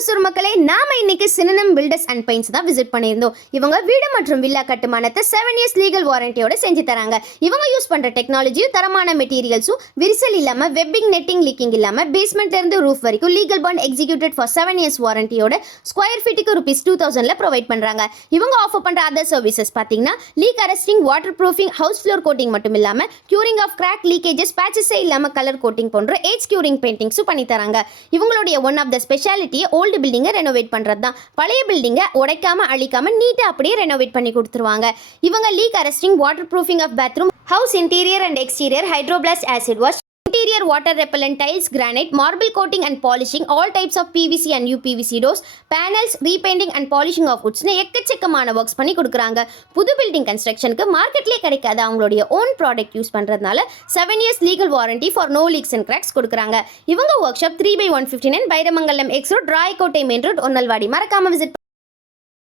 ஒசூர் மக்களே, நாம இன்னைக்கு சினனம் பில்டர்ஸ் அண்ட் பெயிண்ட்ஸ் தான் விசிட் பண்ணியிருந்தோம். இவங்க வீடு மற்றும் வில்லா கட்டுமானத்தை 7 இயர்ஸ் லீகல் வாரண்டியோட செஞ்சு தராங்க. இவங்க யூஸ் பண்ற டெக்னாலஜியும் தரமான மெட்டீரியல்ஸும் விரிசல் இல்லாம வெப்பிங் நெட்டிங் லீக்கிங் இல்லாம பேஸ்மெண்ட்ல இருந்து ரூஃப் வரைக்கும் legal bond executed for 7 years வாரண்டியோட ஸ்கொயர் ஃபீட்டுக்கு ₹2000 ப்ரொவைட் பண்றாங்க. இவங்க ஆஃபர் பண்ற அதர் சர்வீசஸ் பாத்தீங்கன்னா leak arresting, waterproofing, house floor coating மட்டும் இல்லாம கியூரிங் ஆஃப் கிராக் லீக்கேஜஸ், பேச்சஸே இல்லாம கலர் கோட்டிங் போன்ற ஏஜ் கியூரிங் பெயிண்டிங்ஸும் பண்ணி தராங்க. இவங்களுடைய ஒன் ஆஃப் த ஸ்பெஷாலிட்டியை ஓல்டு பில்டிங்கை ரெனோவேட் பண்ணுறது தான். பழைய பில்டிங்கை உடைக்காம அழிக்காம நீட்டாக அப்படியே ரெனோவேட் பண்ணி கொடுத்துருவாங்க. இவங்க leak arresting, waterproofing of bathroom, house interior and exterior, hydroplast acid wash, interior water repellent tiles, granite, marble coating and polishing, all types of PVC and UPVC doors, panels, repainting and polishing of woods எக்கச்சக்கமான works பண்ணி கொடுக்குறாங்க. புது building கன்ஸ்ட்ரக்ஷனுக்கு மார்க்கெட்லேயே கிடைக்காத அவங்களுடைய own product use பண்ணுறதுனால 7 years legal warranty for no leaks and cracks கொடுக்குறாங்க. இவங்க workshop 3/159 Bairamangalam X road, Rayakottai main road, Onnalvadi. மறக்காம விசிட்